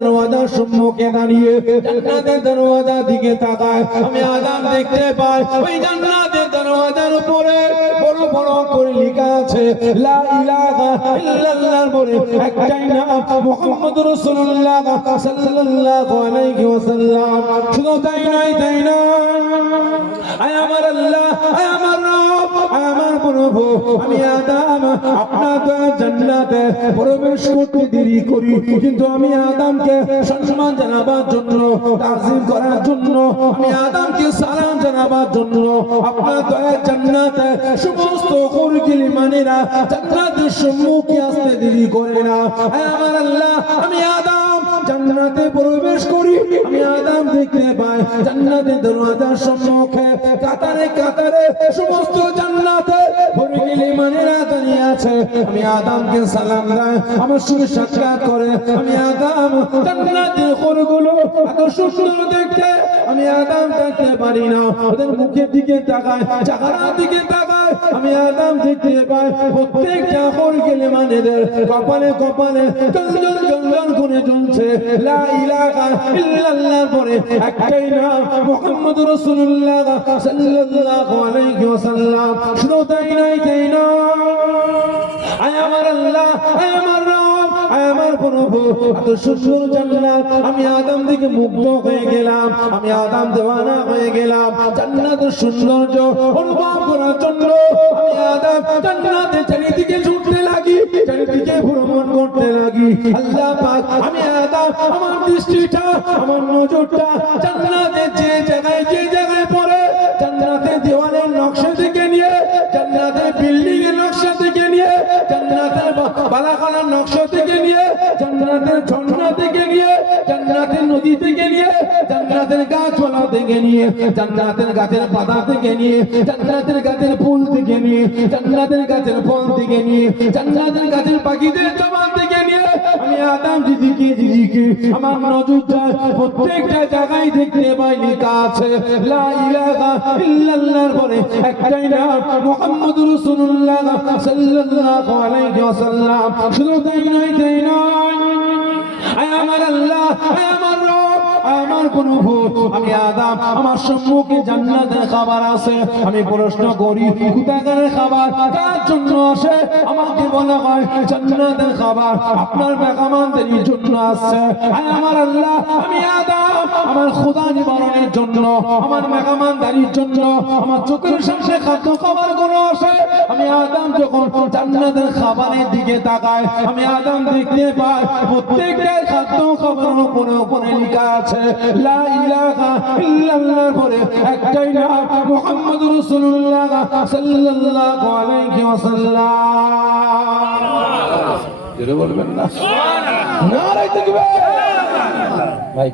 দরওয়াজার সম্মুখে দাঁড়িয়ে জান্নাতের দরওয়াজার দিকে তাকায়। আমি আদম দেখতে পাই ওই জান্নাতের দরওয়াজার উপরে বড় বড় করে লেখা আছে লা ইলাহা ইল্লাল্লাহর পরে একটাই নাম মুহাম্মদুর রাসূলুল্লাহ সাল্লাল্লাহু আলাইহি ওয়াসাল্লাম। শুধু তাই নয়, আয় আমার আল্লাহ, আয় আমার রব, আয় আমার প্রভু, আমি আদম আপনার জান্নাতে প্রবেশ করতে দেরি করি, কিন্তু আমি আদমকে সম্মান জানাবার জন্য, তাজিম করার জন্য, আমি আদমকে সালাম জানাবার জন্য আপনার দয়ার জান্নাতে সমস্ত কুরগিলিমানেরা জান্নাতের সম্মুখে আসতে দেরি করে না। আয় আমার আল্লাহ, আমি আদম জান্নাতে প্রবেশ করি, আমি আদম দেখতে পাই জান্নাতের দরওয়াজার সম্মুখে কাতারে কাতারে সমস্ত জান্নাতে কুরগিলিমানেরা দাঁড়িয়ে আছে। আমি আদমকে সালাম দেই, আমার সঙ্গে সাক্ষাৎ করে। আমি আদম জান্নাতের গরুগুলো এত সুন্দর দেখতে আমি আদম দেখতে পারি না, ওদের মুখের দিকে তাকাই, চেহারার দিকে তাকাই, আমি আদম দেখতে পাই প্রত্যেকটা কুরগিলিমানেদের কপালে কপালে জলজল জলজল করে জ্বলছে লা ইলাহা ইল্লাল্লাহর পরে একটাই নাম মুহাম্মদুর রাসূলুল্লাহ সাল্লাল্লাহু আলাইহি ওয়াসাল্লাম। শুধু তাই নয়, আয় আমার আল্লাহ, আয় আমার রব, আয় আমার প্রভু, এত সুন্দর জান্নাত আমি আদম দেখে মুগ্ধ হয়ে গেলাম, আমি আদম দেওয়ানা হয়ে গেলাম। জান্নাতের সৌন্দর্য অনুভব করার জন্য আমি আদম জান্নাতের চারিদিকে ছুটতে লাগি, চারিদিকে ভ্রমণ করতে লাগি। আল্লাহ পাক, আমি আদম আমার দৃষ্টিটা, আমার নজরটা জান্নাতের যে জায়গায় পড়ে, জান্নাতের দেওয়ালের নকশা থেকে নিয়ে, জান্নাতের বিল্ডিং এর নকশা থেকে নিয়ে, জান্নাতের বালাখানার নকশা থেকে নিয়ে, জান্নাতের ঝর্ণা থেকে নিয়ে, জান্নাতের নদী থেকে নিয়ে, জান্নাতের গাছপালা থেকে নিয়ে, জান্নাতের গাছের পাতা থেকে নিয়ে, জান্নাতের গাছের ফুল থেকে নিয়ে, জান্নাতের গাছের ফল থেকে নিয়ে, জান্নাতের গাছের পাখিদের জবান থেকে নিয়ে আমি আদম দিদিকে আমার নজর যায় প্রত্যেকটা জায়গায় দেখতে পাই লেখা আছে লা ইলাহা ইল্লাল্লাহর পরে একটাই নাম মুহাম্মদুর রাসূলুল্লাহ সাল্লাল্লাহু আলাইহি ওয়াসাল্লাম। শুধু তাই নয়, আয় আমার আল্লাহ, আয় আমার রব, আয় আমার প্রভু, আমি আদম আমার সম্মুখে জান্নাতের খাবার আছে। আমি প্রশ্ন করি কোথাকার খাবার কার জন্য আসে? আমাকে বলা হয় জান্নাতের খাবার আপনার মেহমানদের জন্য আসছে। আয় আমার আল্লাহ, আমি আদম আমার খোদা নিবারণের জন্য, আমার মেহমানদারির জন্য আমার চোখের সামনে খাদ্য খাবার গুলো আসে। আমি আদম যখন জান্নাতের খাবারের দিকে তাকাই, আমি আদম দেখতে পাই প্রত্যেকটা খাদ্য খাবারের উপরে লেখা আছে লা ইলাহা ইল্লাল্লাহর পরে একটাই নাম মুহাম্মদুর রাসূলুল্লাহ সাল্লাল্লাহু আলাইহি ওয়াসাল্লাম। বলবেন না সুবহানাল্লাহ, নারে তাকবীর। ভাই